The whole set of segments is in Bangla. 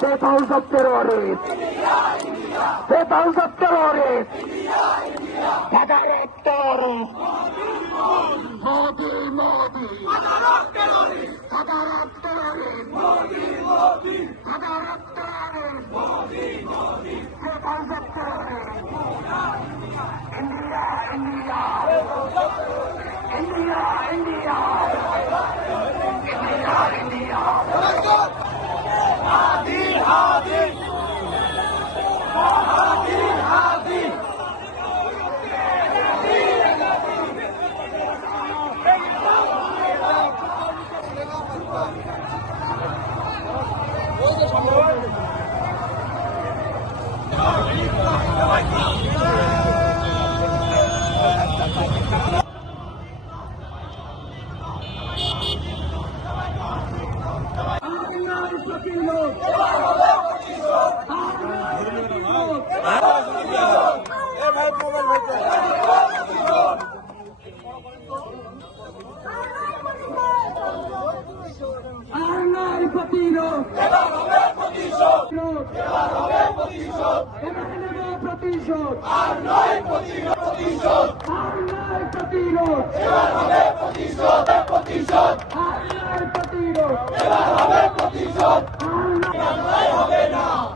Weapons of terrorists. Weapons of terrorists. Father of terrorists. Modi, Modi. Father of terrorists. Father of terrorists. Modi, Modi. Father of terrorists. Modi, Modi. Weapons of terrorists. India, India. India, India. India, India. Hadi, Hadi. Hadi, Hadi.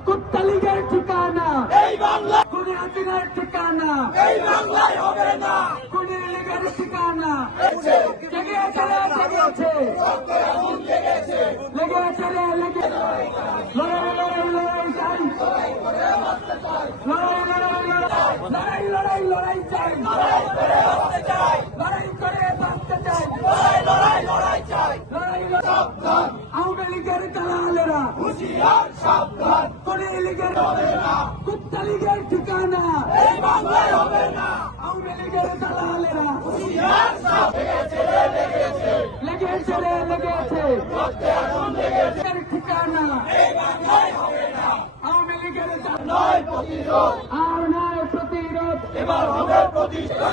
কুত্তালিগের ঠিকানা এই বাংলা, খুনি হাসিনার ঠিকানা এই বাংলায় হবে না, খুনি লীগের ঠিকানা জেগে আছে রে, জেগেছে লেগে আছে রে, লেগে লড়াই লড়াই লড়াই চাই, লড়াই লড়াই লড়াই লড়াই লড়াই চাই, লড়াই করে বাঁচতে চাই, লড়াই লড়াই চাই, লড়াই সাবধান আওয়ামী লীগের দালালেরা হুঁশিয়ার সাবধান, খুনি লীগের হবে না, কুত্তা লীগের ঠিকানা এই বাংলায় হবে না, আওয়ামী লীগের দালালেরা হুঁশিয়ার সাবধান, লেগেছে রে, লেগেছে ঠিকানা এই বাংলায় হবে না, আওয়ামী লীগের নয় প্রতিরোধ আর নয় প্রতিরোধ, এবার হবে প্রতিষ্ঠা।